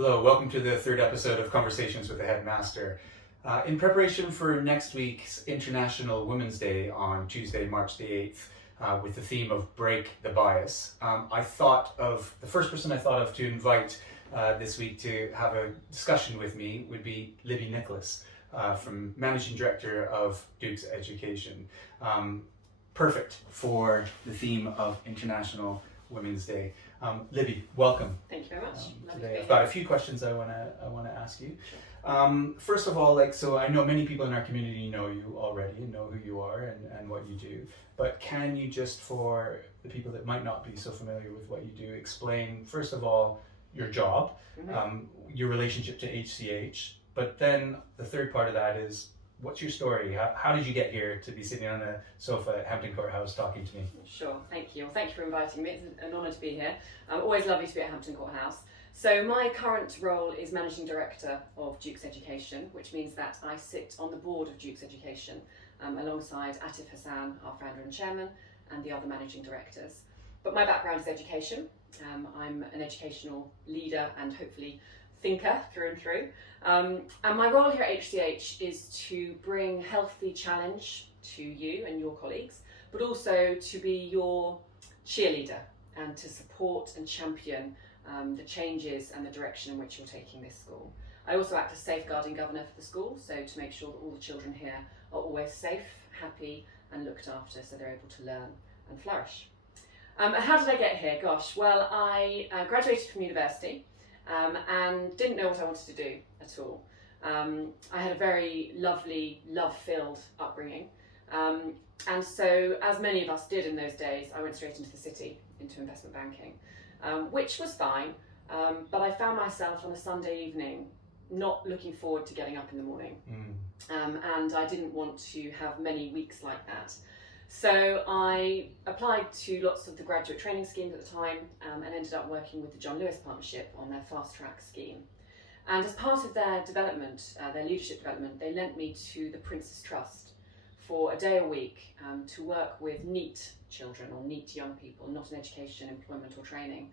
Hello, welcome to the third episode of Conversations with the Headmaster. In preparation for next week's International Women's Day on Tuesday, March the 8th, with the theme of Break the Bias, I thought of, the first person I thought of to invite this week to have a discussion with me would be Libby Nicholas, from Managing Director of Duke's Education. Perfect for the theme of International Women's Day. Libby, welcome. Thank you very much. Today I've got a few questions I want to ask you. First of all, so I know many people in our community know you already and know who you are and what you do. But can you just, for the people that might not be so familiar with what you do, explain first of all your job, your relationship to HCH, but then the third part of that is, what's your story? How did you get here to be sitting on a sofa at Hampton Courthouse talking to me? Sure, thank you. Well, thank you for inviting me. It's an honour to be here. Always lovely to be at Hampton Courthouse. So my current role is Managing Director of Duke's Education, which means that I sit on the board of Duke's Education alongside Atif Hassan, our founder and chairman, and the other managing directors. But my background is education. I'm an educational leader and hopefully thinker through and through. And my role here at HCH is to bring healthy challenge to you and your colleagues, but also to be your cheerleader and to support and champion the changes and the direction in which you're taking this school. I also act as safeguarding governor for the school, so to make sure that all the children here are always safe, happy and looked after so they're able to learn and flourish. How did I get here? Gosh, well, I graduated from university and didn't know what I wanted to do at all. I had a very lovely, love-filled upbringing. And so, as many of us did in those days, I went straight into the city, into investment banking, which was fine. But I found myself on a Sunday evening not looking forward to getting up in the morning. And I didn't want to have many weeks like that. So I applied to lots of the graduate training schemes at the time and ended up working with the John Lewis Partnership on their fast track scheme. And as part of their development, their leadership development, they lent me to the Prince's Trust for a day a week to work with NEET children or NEET young people, not in education, employment or training.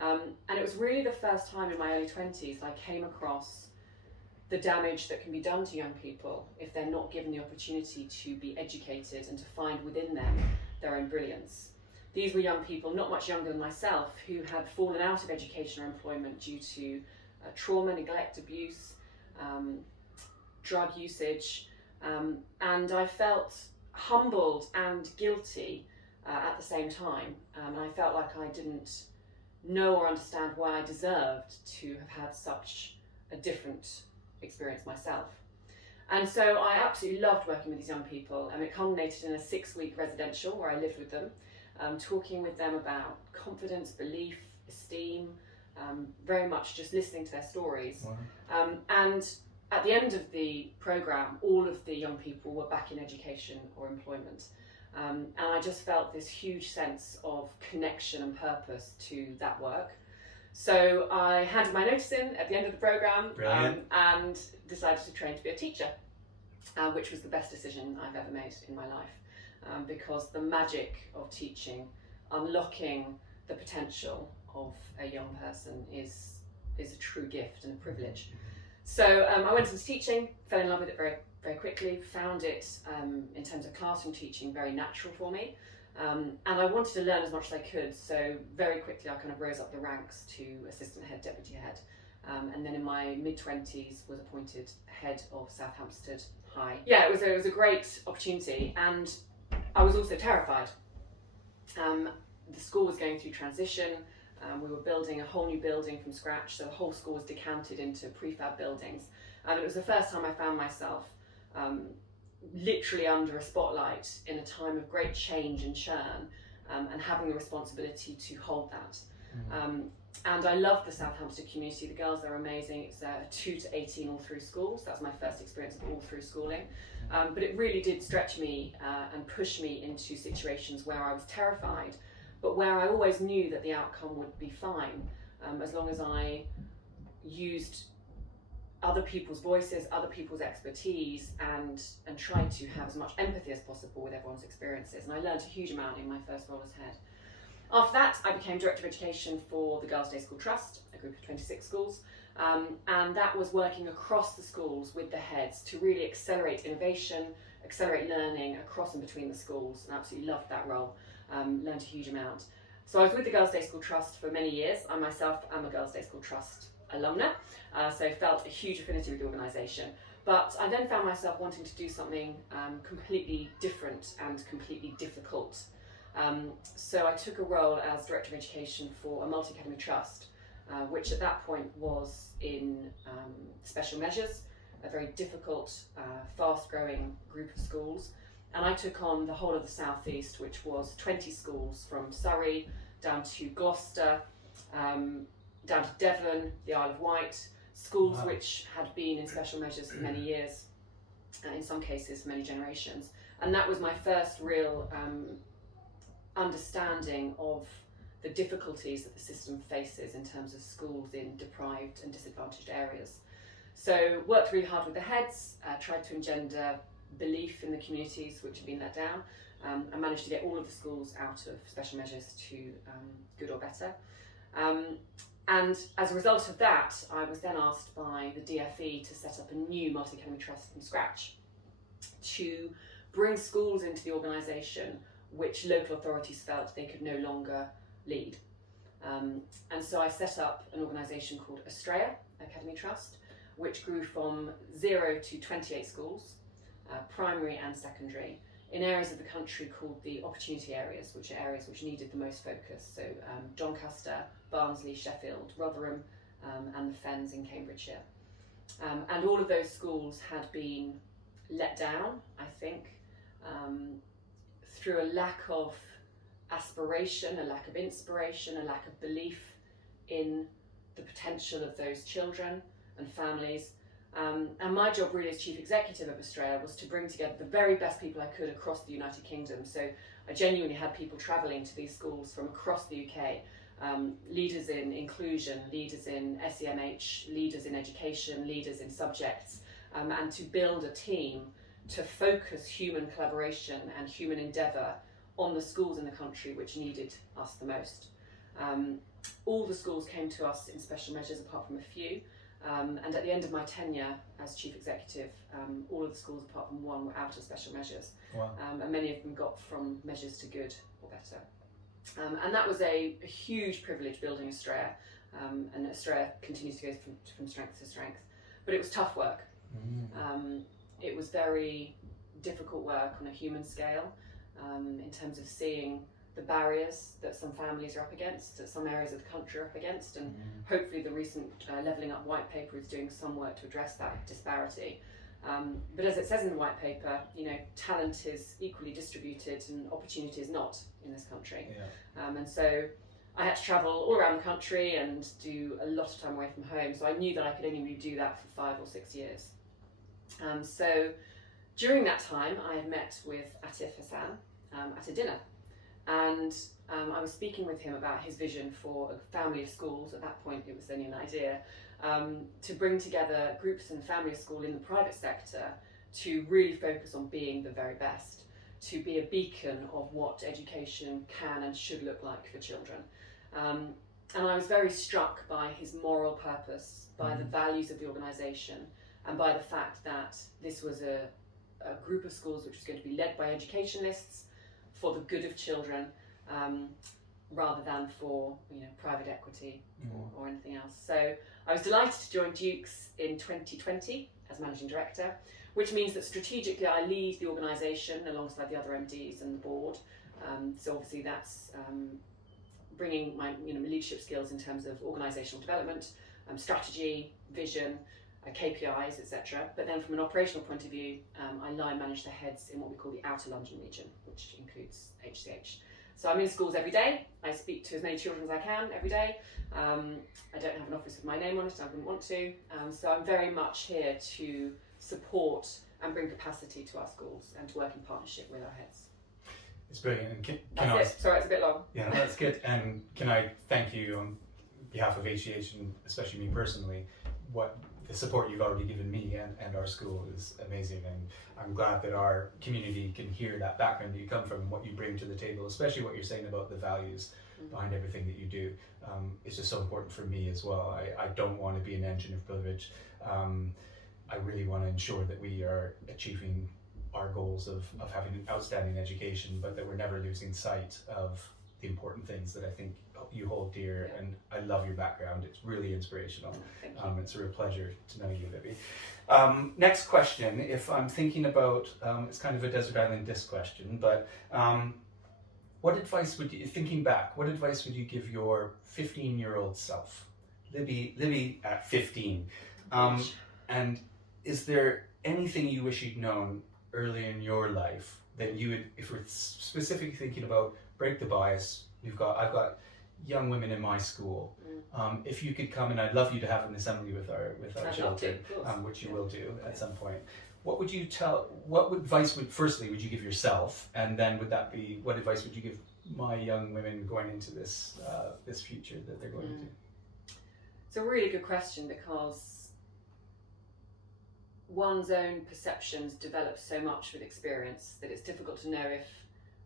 And it was really the first time in my early 20s I came across the damage that can be done to young people if they're not given the opportunity to be educated and to find within them their own brilliance. These were young people, not much younger than myself, who had fallen out of education or employment due to trauma, neglect, abuse, drug usage, and I felt humbled and guilty at the same time. And I felt like I didn't know or understand why I deserved to have had such a different experience myself. And so I absolutely loved working with these young people, and it culminated in a 6-week residential where I lived with them, talking with them about confidence, belief, esteem, very much just listening to their stories. Wow. And at the end of the programme, all of the young people were back in education or employment. And I just felt this huge sense of connection and purpose to that work. So I handed my notice in at the end of the programme and decided to train to be a teacher, which was the best decision I've ever made in my life, because the magic of teaching, unlocking the potential of a young person is a true gift and a privilege. So I went into teaching, fell in love with it very, very quickly, found it in terms of classroom teaching very natural for me. And I wanted to learn as much as I could, so very quickly I kind of rose up the ranks to assistant head, deputy head, and then in my mid-20s was appointed head of South Hampstead High. Yeah, it was a great opportunity, and I was also terrified. The school was going through transition. We were building a whole new building from scratch, so the whole school was decanted into prefab buildings, and it was the first time I found myself literally under a spotlight in a time of great change and churn, and having the responsibility to hold that. And I loved the South Hampstead community. The girls there are amazing. It's 2 to 18 all through school, so that was my first experience of all through schooling. But it really did stretch me and push me into situations where I was terrified, but where I always knew that the outcome would be fine, as long as I used other people's voices, other people's expertise, and try to have as much empathy as possible with everyone's experiences. And I learned a huge amount in my first role as head. After that, I became Director of Education for the Girls' Day School Trust, a group of 26 schools, and that was working across the schools with the heads to really accelerate innovation, accelerate learning across and between the schools, and I absolutely loved that role, learned a huge amount. So I was with the Girls' Day School Trust for many years. I myself am a Girls' Day School Trust alumna, so felt a huge affinity with the organisation. But I then found myself wanting to do something completely different and completely difficult. So I took a role as Director of Education for a multi-academy trust, which at that point was in special measures, a very difficult, fast-growing group of schools. And I took on the whole of the South East, which was 20 schools from Surrey down to Gloucester, down to Devon, the Isle of Wight, schools Wow. which had been in special measures for many years, in some cases many generations. And that was my first real understanding of the difficulties that the system faces in terms of schools in deprived and disadvantaged areas. So worked really hard with the heads, tried to engender belief in the communities which had been let down, and managed to get all of the schools out of special measures to good or better. And as a result of that, I was then asked by the DFE to set up a new multi-academy trust from scratch to bring schools into the organisation which local authorities felt they could no longer lead. And so I set up an organisation called Australia Academy Trust, which grew from 0 to 28 schools, primary and secondary, in areas of the country called the opportunity areas, which are areas which needed the most focus. So Doncaster, Barnsley, Sheffield, Rotherham, and the Fens in Cambridgeshire. And all of those schools had been let down, I think, through a lack of aspiration, a lack of inspiration, a lack of belief in the potential of those children and families. And my job really as Chief Executive of Australia was to bring together the very best people I could across the United Kingdom. So I genuinely had people travelling to these schools from across the UK, leaders in inclusion, leaders in SEMH, leaders in education, leaders in subjects, and to build a team to focus human collaboration and human endeavour on the schools in the country which needed us the most. All the schools came to us in special measures apart from a few, and at the end of my tenure as Chief Executive, all of the schools apart from one were out of special measures. Wow. And many of them got from measures to good or better. And that was a huge privilege building Australia, and Australia continues to go from strength to strength. But it was tough work. It was very difficult work on a human scale, in terms of seeing the barriers that some families are up against, that some areas of the country are up against, and hopefully the recent Levelling Up white paper is doing some work to address that disparity. But as it says in the white paper, you know, talent is equally distributed and opportunity is not in this country. Yeah. And so I had to travel all around the country and do a lot of time away from home. So I knew that I could only really do that for 5 or 6 years. So during that time, I had met with Atif Hassan at a dinner. And I was speaking with him about his vision for a family of schools. At that point, it was only an idea, to bring together groups and family of school in the private sector to really focus on being the very best, to be a beacon of what education can and should look like for children. And I was very struck by his moral purpose, by the values of the organisation, and by the fact that this was a group of schools which was going to be led by educationalists for the good of children, rather than for, you know, private equity or anything else. So I was delighted to join Dukes in 2020 as Managing Director, which means that strategically I lead the organisation alongside the other MDs and the board. So obviously that's bringing my leadership skills in terms of organisational development, strategy, vision, KPIs, etc. But then from an operational point of view, I line manage the heads in what we call the Outer London region, which includes HCH. So I'm in schools every day. I speak to as many children as I can every day. I don't have an office with my name on it, I wouldn't want to. So I'm very much here to support and bring capacity to our schools and to work in partnership with our heads. It's brilliant. And can That's it. Sorry, it's a bit long. Yeah, no, that's good. And can I thank you on behalf of HCH and especially me personally, the support you've already given me and our school is amazing, and I'm glad that our community can hear that background that you come from and what you bring to the table, especially what you're saying about the values. behind everything that you do. It's just so important for me as well. I don't want to be an engine of privilege. I really want to ensure that we are achieving our goals of having an outstanding education, but that we're never losing sight of the important things that I think you hold dear. And I love your background. It's really inspirational. It's a real pleasure to know you, Libby. Next question, if I'm thinking about, it's kind of a desert island disc question, but what advice would you, thinking back, what advice would you give your 15-year-old self? Libby at 15. And is there anything you wish you'd known early in your life that you would, if we're specifically thinking about break the bias, I've got young women in my school. If you could come, and I'd love you to have an assembly with our children, which you will do at some point. What would you what advice would you give yourself, and then what advice would you give my young women going into this future that they're going into? It's a really good question, because one's own perceptions develop so much with experience that it's difficult to know if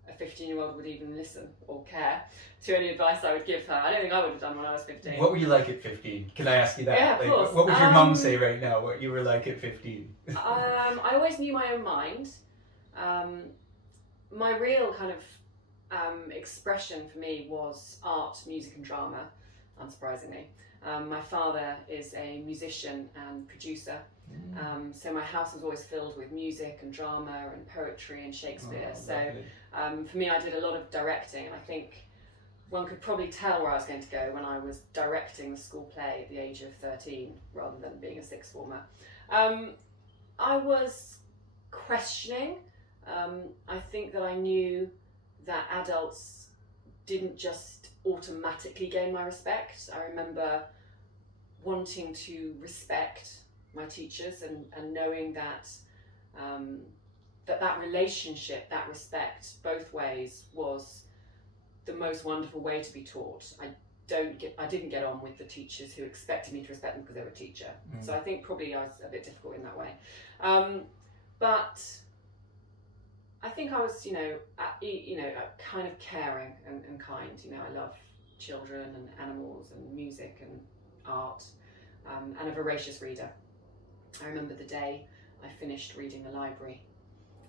a 15-year-old would even listen or care to any advice I would give her. I don't think I would have done when I was 15. What were you like at 15? Can I ask you that? Yeah, of course. What would your mum say right now, what you were like at 15? I always knew my own mind. My real kind of expression for me was art, music and drama, unsurprisingly. My father is a musician and producer, so my house was always filled with music and drama and poetry and Shakespeare. For me, I did a lot of directing, and I think one could probably tell where I was going to go when I was directing the school play at the age of 13 rather than being a sixth former. I was questioning. I think that I knew that adults didn't just automatically gain my respect. I remember wanting to respect my teachers and knowing that that relationship, that respect both ways, was the most wonderful way to be taught. I didn't get on with the teachers who expected me to respect them because they were a teacher. So I think probably I was a bit difficult in that way. But I think I was, kind of caring and kind. I love children and animals and music and art, and a voracious reader. I remember the day I finished reading the library,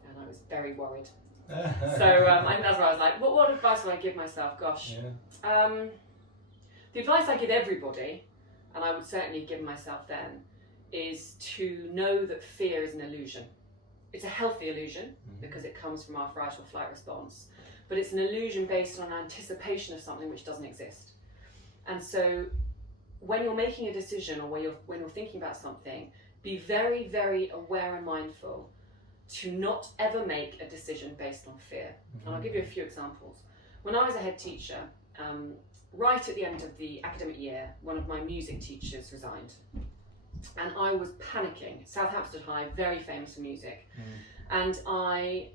and I was very worried. So I think that's where I was like, what advice would I give myself? Gosh. Yeah. The advice I give everybody, and I would certainly give myself then, is to know that fear is an illusion. It's a healthy illusion because it comes from our fight or flight response, but it's an illusion based on anticipation of something which doesn't exist. And so when you're making a decision, or when you're thinking about something, be very, very aware and mindful to not ever make a decision based on fear. And I'll give you a few examples. When I was a head teacher, right at the end of the academic year, one of my music teachers resigned. And I was panicking. Southampton High, very famous for music. And I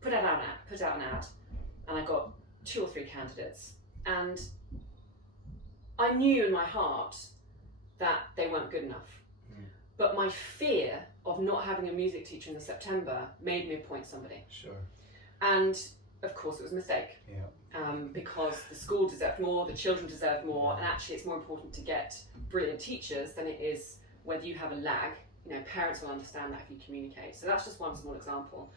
put out an ad, and I got 2 or 3 candidates. And I knew in my heart that they weren't good enough. But my fear of not having a music teacher in September made me appoint somebody. Sure. And of course it was a mistake. Yeah. Because the school deserved more, the children deserved more, and actually it's more important to get brilliant teachers than it is whether you have a lag. Parents will understand that if you communicate. So that's just one small example.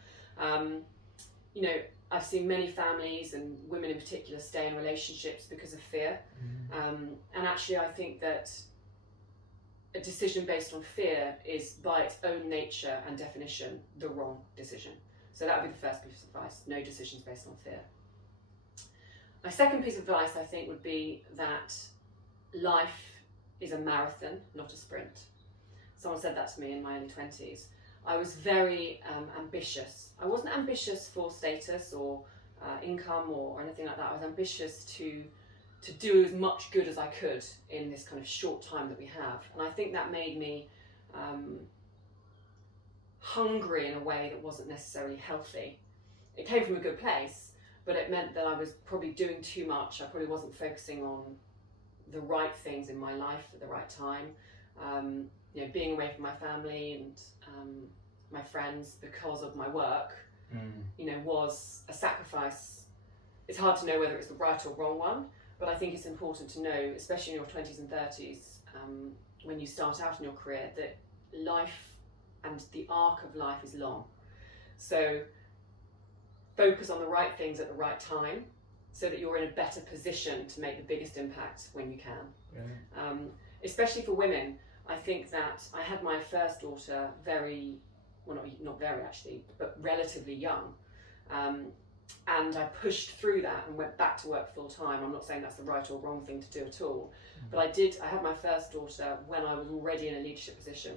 I've seen many families, and women in particular, stay in relationships because of fear. And actually I think that a decision based on fear is, by its own nature and definition, the wrong decision. So that would be the first piece of advice: no decisions based on fear. My second piece of advice, I think, would be that life is a marathon, not a sprint. Someone said that to me in my early 20s. I was very ambitious. I wasn't ambitious for status or income or anything like that. I was ambitious to do as much good as I could in this kind of short time that we have. And I think that made me hungry in a way that wasn't necessarily healthy. It came from a good place, but it meant that I was probably doing too much. I probably wasn't focusing on the right things in my life at the right time. Being away from my family and my friends because of my work, was a sacrifice. It's hard to know whether it's the right or wrong one, but I think it's important to know, especially in your 20s and 30s, when you start out in your career, that life and the arc of life is long. So focus on the right things at the right time so that you're in a better position to make the biggest impact when you can. Yeah. Especially for women, I think that I had my first daughter very, well, not very actually, but relatively young. And I pushed through that and went back to work full time. I'm not saying that's the right or wrong thing to do at all, but I had my first daughter when I was already in a leadership position.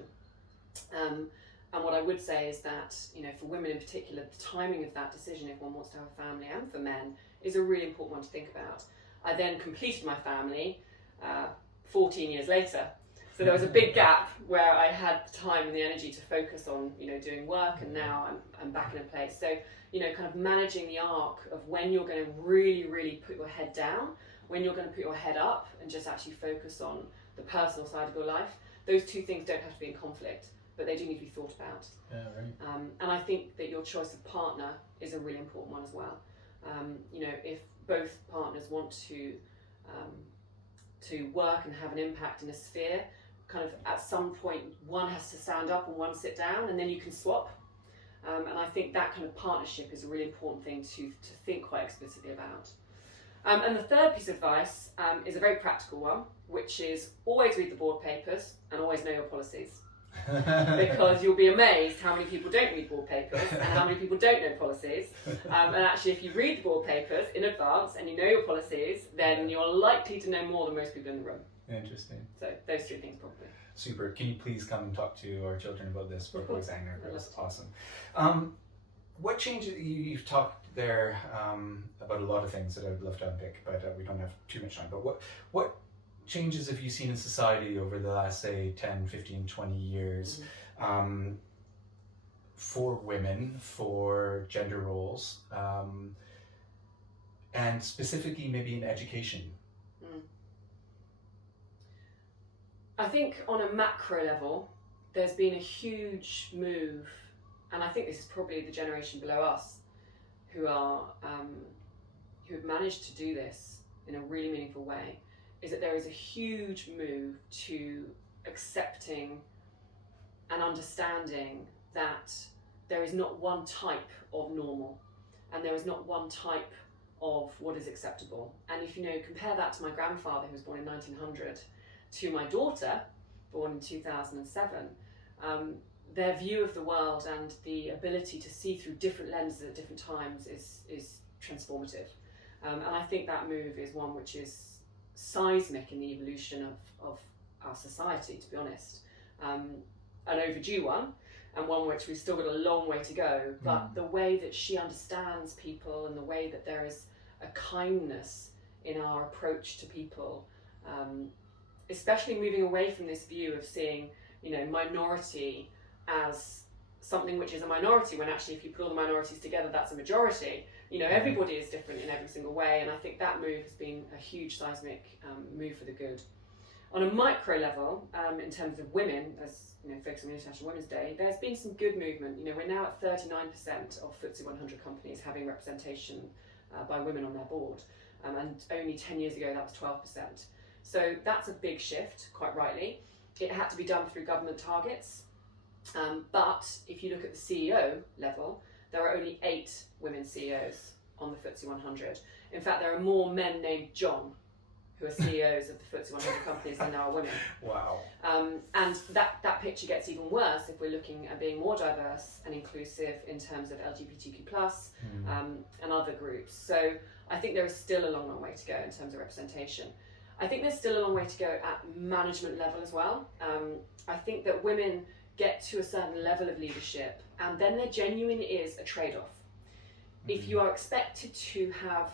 And what I would say is that, for women in particular, the timing of that decision, if one wants to have a family, and for men, is a really important one to think about. I then completed my family 14 years later. So there was a big gap where I had the time and the energy to focus on, doing work, and now I'm back in a place. So, kind of managing the arc of when you're going to really, really put your head down, when you're going to put your head up and just actually focus on the personal side of your life. Those two things don't have to be in conflict, but they do need to be thought about. Yeah, right. And I think that your choice of partner is a really important one as well. If both partners want to work and have an impact in a sphere, kind of at some point one has to stand up and one sit down, and then you can swap. And I think that kind of partnership is a really important thing to think quite explicitly about. And the third piece of advice is a very practical one, which is always read the board papers and always know your policies. Because you'll be amazed how many people don't read board papers and how many people don't know policies. And actually, if you read the board papers in advance and you know your policies, then you're likely to know more than most people in the room. Interesting. So those three things probably. Super. Can you please come and talk to our children about this for boys and girls? Awesome. What changes, you've talked there about a lot of things that I would love to unpick, but we don't have too much time. But what changes have you seen in society over the last, say, 10, 15, 20 years for women, for gender roles, and specifically maybe in education? I think on a macro level, there's been a huge move, and I think this is probably the generation below us who have managed to do this in a really meaningful way, is that there is a huge move to accepting and understanding that there is not one type of normal, and there is not one type of what is acceptable. And if compare that to my grandfather, who was born in 1900, to my daughter, born in 2007, their view of the world and the ability to see through different lenses at different times is transformative. And I think that move is one which is seismic in the evolution of our society, to be honest. An overdue one, and one which we've still got a long way to go, but the way that she understands people and the way that there is a kindness in our approach to people, especially moving away from this view of seeing, minority as something which is a minority, when actually if you put all the minorities together, that's a majority. Everybody is different in every single way, and I think that move has been a huge seismic move for the good. On a micro level, in terms of women, as focusing on International Women's Day, there's been some good movement. We're now at 39% of FTSE 100 companies having representation by women on their board, and only 10 years ago that was 12%. So that's a big shift, quite rightly. It had to be done through government targets, but if you look at the CEO level, there are only 8 women CEOs on the FTSE 100. In fact, there are more men named John who are CEOs of the FTSE 100 companies than there are women. Wow. And that picture gets even worse if we're looking at being more diverse and inclusive in terms of LGBTQ+, and other groups. So I think there is still a long, long way to go in terms of representation. I think there's still a long way to go at management level as well. I think that women get to a certain level of leadership, and then there genuinely is a trade-off. If you are expected to have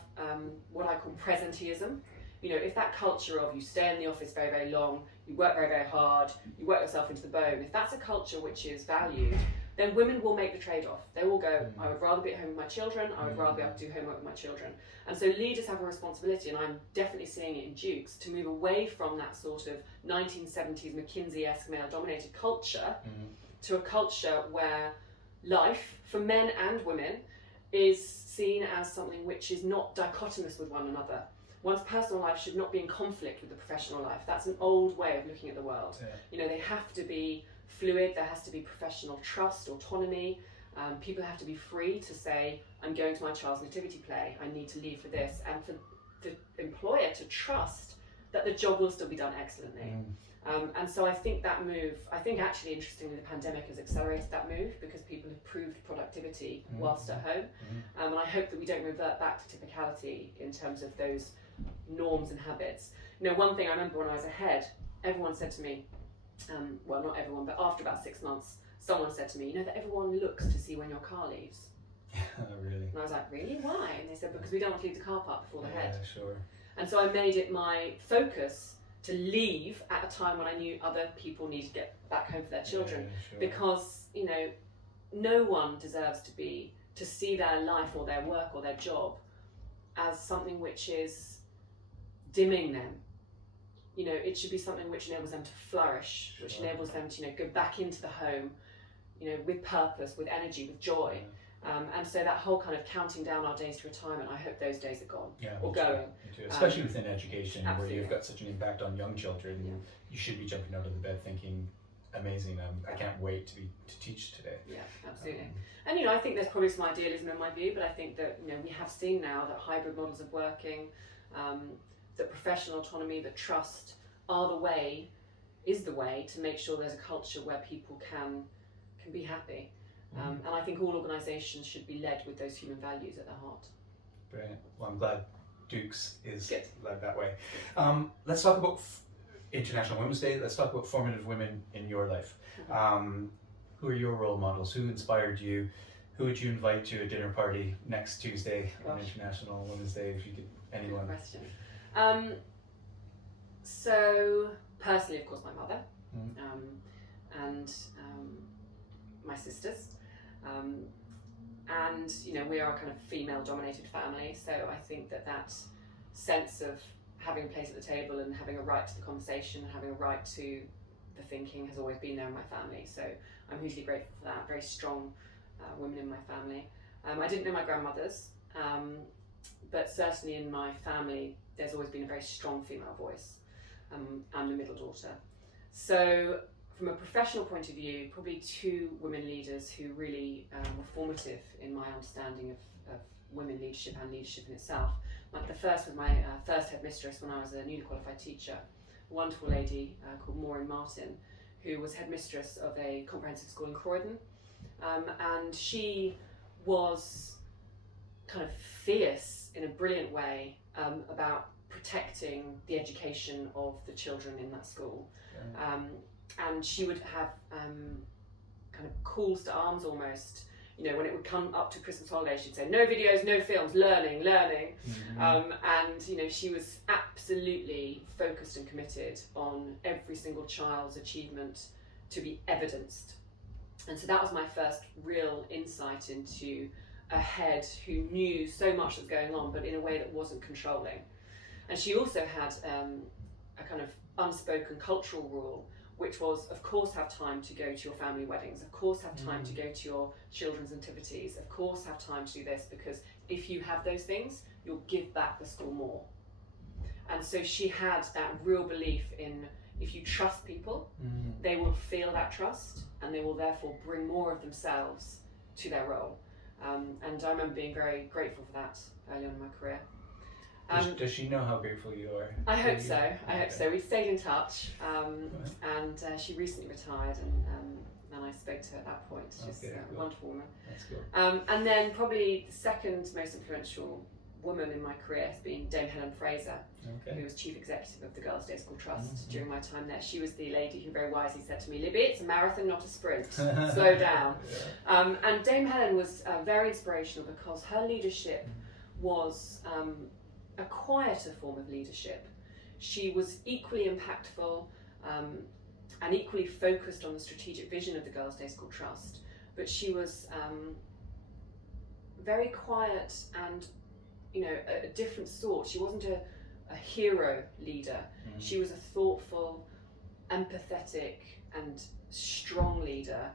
what I call presenteeism, if that culture of you stay in the office very, very long, you work very, very hard, you work yourself into the bone, if that's a culture which is valued, then women will make the trade-off. They will go, I would rather be at home with my children, I would rather be able to do homework with my children. And so leaders have a responsibility, and I'm definitely seeing it in Dukes, to move away from that sort of 1970s McKinsey-esque male-dominated culture to a culture where life, for men and women, is seen as something which is not dichotomous with one another, one's personal life should not be in conflict with the professional life. That's an old way of looking at the world. Yeah. You know, they have to be fluid, there has to be professional trust, autonomy. People have to be free to say, I'm going to my child's nativity play, I need to leave for this, and for the employer to trust that the job will still be done excellently. And so I think that move, I think actually interestingly the pandemic has accelerated that move because people have proved productivity whilst at home. And I hope that we don't revert back to typicality in terms of those norms and habits. You know, one thing I remember when I was a head, everyone said to me, well not everyone, but after about 6 months, someone said to me, you know that everyone looks to see when your car leaves. Really? And I was like, really? Why? And they said, because we don't want to leave the car park before the head. Sure. And so I made it my focus to leave at a time when I knew other people needed to get back home for their children. Sure. Because, you know, no one deserves to see their life or their work or their job as something which is dimming them. You know, it should be something which enables them to flourish, which enables them to, you know, go back into the home, you know, with purpose, with energy, with joy. And so that whole kind of counting down our days to retirement, I hope those days are gone or going. Me too. Especially within education, absolutely. where you've got such an impact on young children. Yeah. You should be jumping out of the bed thinking, amazing, I can't wait to teach today. Yeah, absolutely. And you know, I think there's probably some idealism in my view, but I think that, you know, we have seen now that hybrid models of working, that professional autonomy, that trust is the way to make sure there's a culture where people can be happy. And I think all organisations should be led with those human values at their heart. Brilliant. Well, I'm glad Duke's is Good. led that way. Let's talk about International Women's Day. Let's talk about formative women in your life. Who are your role models? Who inspired you? Who would you invite to a dinner party next Tuesday on International Women's Day if you could, anyone? Good question. So, personally, of course, my mother and my sisters. And, you know, we are a kind of female-dominated family, so I think that sense of having a place at the table and having a right to the conversation and having a right to the thinking has always been there in my family. So I'm hugely grateful for that. Very strong women in my family. I didn't know my grandmothers, but certainly in my family there's always been a very strong female voice. I'm the middle daughter. So from a professional point of view, probably two women leaders who really were formative in my understanding of women leadership and leadership in itself. The first was my first headmistress when I was a newly qualified teacher, a wonderful lady called Maureen Martin, who was headmistress of a comprehensive school in Croydon. And she was kind of fierce in a brilliant way about protecting the education of the children in that school. And she would have kind of calls to arms almost. You know, when it would come up to Christmas holidays, she'd say, no videos, no films, learning. And, you know, she was absolutely focused and committed on every single child's achievement to be evidenced. And so that was my first real insight into a head who knew so much was going on, but in a way that wasn't controlling. And she also had a kind of unspoken cultural rule, which was, of course, have time to go to your family weddings, of course have time to go to your children's nativities, of course have time to do this, because if you have those things, you'll give back the school more. And so she had that real belief in, if you trust people, they will feel that trust, and they will therefore bring more of themselves to their role. And I remember being very grateful for that early on in my career. Does she know how grateful you are? I hope so. I hope so. We stayed in touch, and she recently retired, and I spoke to her at that point. She's a wonderful woman. That's good. And then probably the second most influential woman in my career has been Dame Helen Fraser, who was Chief Executive of the Girls' Day School Trust during my time there. She was the lady who very wisely said to me, Libby, it's a marathon, not a sprint. Slow down. And Dame Helen was very inspirational because her leadership was a quieter form of leadership. She was equally impactful and equally focused on the strategic vision of the Girls' Day School Trust, but she was very quiet and, you know, a different sort. She wasn't a hero leader. She was a thoughtful, empathetic and strong leader,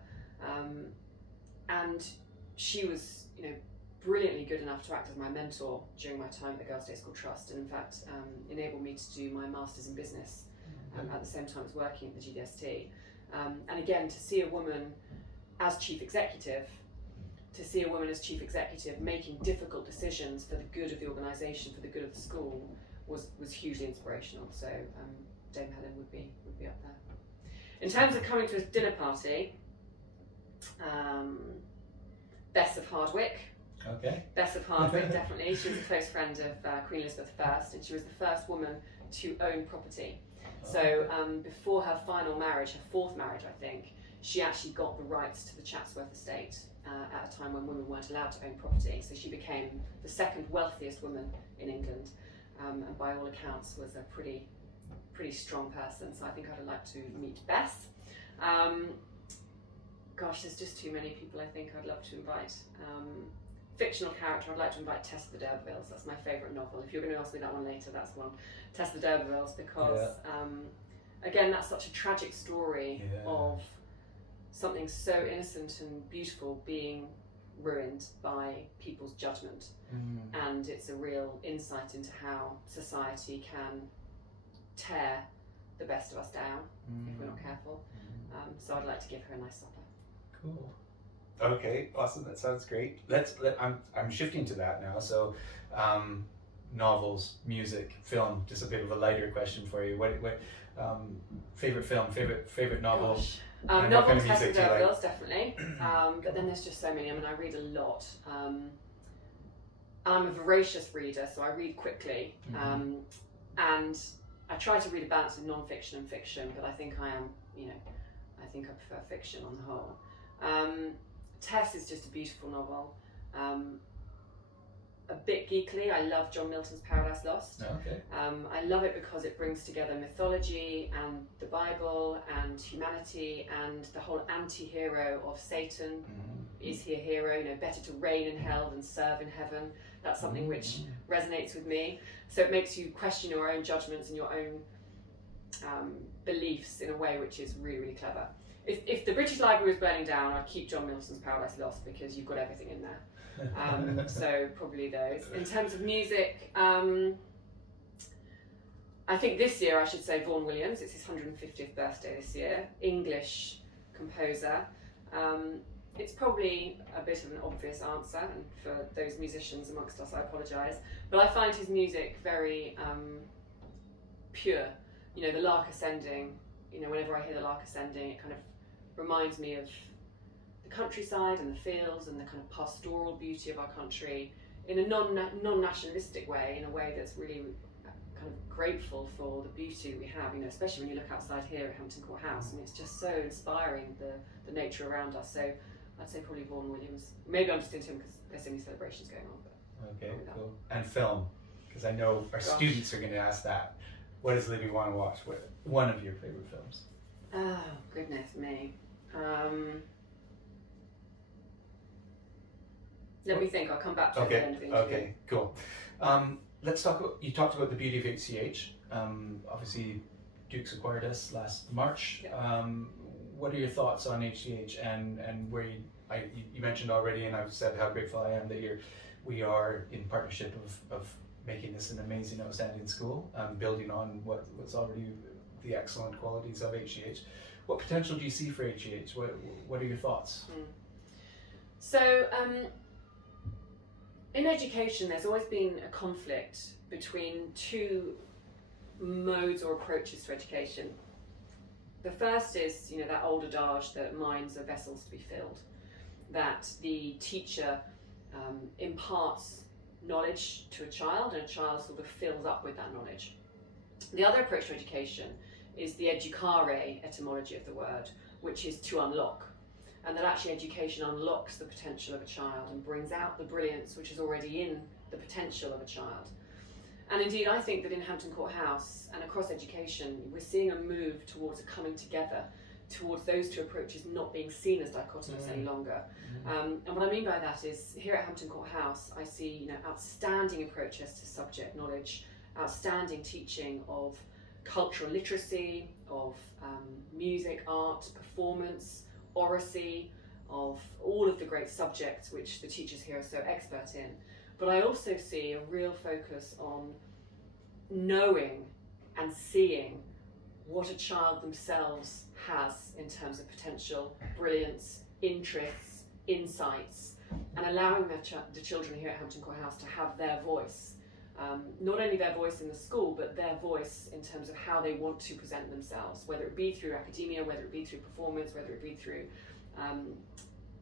and she was, you know, brilliantly good enough to act as my mentor during my time at the Girls' Day School Trust, and in fact enabled me to do my Masters in Business at the same time as working at the GDST. And again, to see a woman as chief executive, making difficult decisions for the good of the organisation, for the good of the school, was hugely inspirational. So Dame Helen would be up there. In terms of coming to a dinner party, Bess of Hardwick. Okay. Bess of Hardwick, definitely. She was a close friend of Queen Elizabeth I, and she was the first woman to own property. So before her final marriage, her fourth marriage, I think, she actually got the rights to the Chatsworth estate at a time when women weren't allowed to own property. So she became the second wealthiest woman in England, and by all accounts was a pretty strong person. So I think I'd like to meet Bess. Gosh, there's just too many people I think I'd love to invite. Fictional character, I'd like to invite Tess of the D'Urbervilles. That's my favourite novel. If you're going to ask me that one later, that's one. Tess of the D'Urbervilles, because again, that's such a tragic story of something so innocent and beautiful being ruined by people's judgment. And it's a real insight into how society can tear the best of us down if we're not careful. So I'd like to give her a nice supper. Cool. Okay, awesome. That sounds great. I'm shifting to that now. So, novels, music, film. Just a bit of a lighter question for you. What favorite film, favorite novel? Gosh. And what Novel, kind of Tess of music the do you like? D'Urbervilles, definitely. But then there's just so many. I mean, I read a lot. I'm a voracious reader, so I read quickly. And I try to read a balance of non-fiction and fiction, but I think I prefer fiction on the whole. Tess is just a beautiful novel. A bit geekly, I love John Milton's Paradise Lost. Okay. I love it because it brings together mythology and the Bible and humanity and the whole anti-hero of Satan. Is he a hero? Better to reign in hell than serve in heaven. That's something which resonates with me. So it makes you question your own judgments and your own beliefs in a way which is really, really clever. If the British Library was burning down, I'd keep John Milton's Paradise Lost because you've got everything in there. So probably those. In terms of music, I think this year I should say Vaughan Williams. It's his 150th birthday this year. English composer. It's probably a bit of an obvious answer, and for those musicians amongst us, I apologise. But I find his music very pure. The lark ascending. Whenever I hear the lark ascending, it kind of reminds me of the countryside and the fields and the kind of pastoral beauty of our country in a non-nationalistic way, in a way that's really kind of grateful for the beauty that we have, especially when you look outside here at Hampton Court House. It's just so inspiring, the nature around us. So I'd say probably Vaughan Williams. Maybe I'm just into him because there's so many celebrations going on. But okay, cool. And film, because I know our students are going to ask that. What does Libby want to watch? One of your favorite films? Oh, goodness me. Let me think. I'll come back to it at the end of the interview. Okay, cool. Let's talk about, you talked about the beauty of HCH. Obviously, Duke's acquired us last March. Yeah. What are your thoughts on HCH and where you mentioned already, and I've said how grateful I am that we are in partnership of making this an amazing, outstanding school, building on what's already the excellent qualities of HCH. What potential do you see for HCH? What are your thoughts? So, in education, there's always been a conflict between two modes or approaches to education. The first is, that old adage that minds are vessels to be filled, that the teacher imparts knowledge to a child and a child sort of fills up with that knowledge. The other approach to education is the educare etymology of the word, which is to unlock, and that actually education unlocks the potential of a child and brings out the brilliance which is already in the potential of a child. And indeed, I think that in Hampton Court House and across education, we're seeing a move towards a coming together, towards those two approaches not being seen as dichotomous any longer. And what I mean by that is, here at Hampton Court House, I see outstanding approaches to subject knowledge, outstanding teaching of cultural literacy, of music, art, performance, oracy, of all of the great subjects which the teachers here are so expert in. But I also see a real focus on knowing and seeing what a child themselves has in terms of potential, brilliance, interests, insights, and allowing the children here at Hampton Court House to have their voice. Not only their voice in the school, but their voice in terms of how they want to present themselves, whether it be through academia, whether it be through performance, whether it be through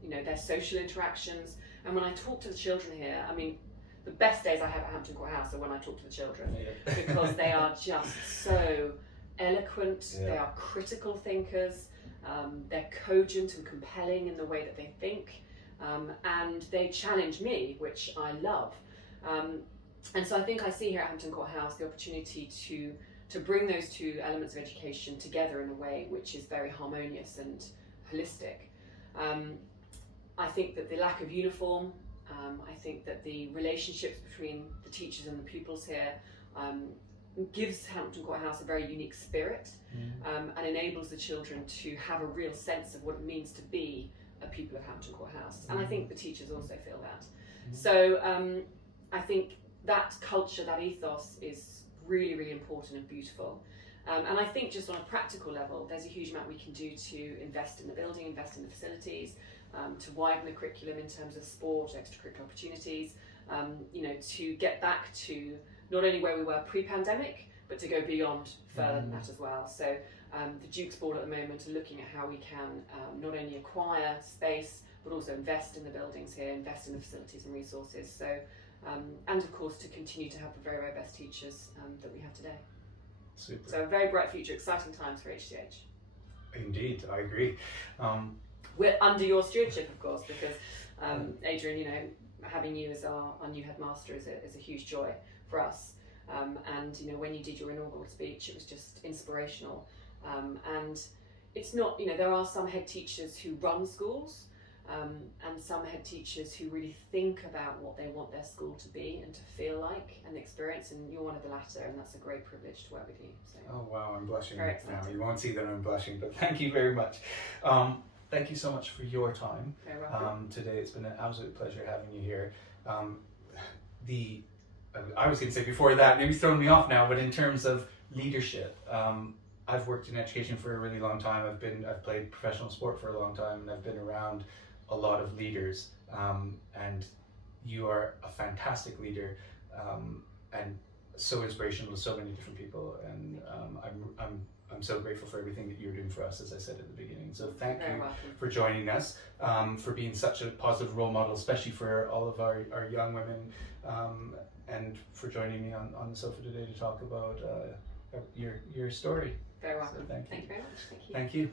their social interactions. And when I talk to the children here, I mean, the best days I have at Hampton Court House are when I talk to the children, because they are just so eloquent, they are critical thinkers, they're cogent and compelling in the way that they think, and they challenge me, which I love. And so I think I see here at Hampton Court House the opportunity to bring those two elements of education together in a way which is very harmonious and holistic. I think that the lack of uniform, I think that the relationships between the teachers and the pupils here gives Hampton Court House a very unique spirit, and enables the children to have a real sense of what it means to be a pupil of Hampton Court House. And I think the teachers also feel that. So I think that culture, that ethos is really, really important and beautiful. And I think just on a practical level, there's a huge amount we can do to invest in the building, invest in the facilities, to widen the curriculum in terms of sport, extracurricular opportunities, to get back to not only where we were pre-pandemic, but to go beyond further than that as well. So the Duke's Board at the moment are looking at how we can not only acquire space, but also invest in the buildings here, invest in the facilities and resources. So, and of course, to continue to have the very, very best teachers that we have today. Super. So a very bright future, exciting times for HCH. Indeed, I agree. We're under your stewardship, of course, because Adrian, having you as our new headmaster is a huge joy for us. And when you did your inaugural speech, it was just inspirational. And it's not, there are some head teachers who run schools, and some head teachers who really think about what they want their school to be and to feel like and experience, and you're one of the latter, and that's a great privilege to work with you. So. Oh wow, I'm blushing Very now. excited. You won't see that I'm blushing, but thank you very much. Thank you so much for your time. Very welcome. Today. It's been an absolute pleasure having you here. I was going to say before that, maybe throwing me off now, but in terms of leadership, I've worked in education for a really long time. I've played professional sport for a long time, and I've been around a lot of leaders, and you are a fantastic leader, and so inspirational to so many different people, and I'm so grateful for everything that you're doing for us, as I said at the beginning. So thank you for joining us, for being such a positive role model, especially for all of our young women, and for joining me on the sofa today to talk about your story. Very welcome. So thank you. Thank you very much. Thank you. Thank you.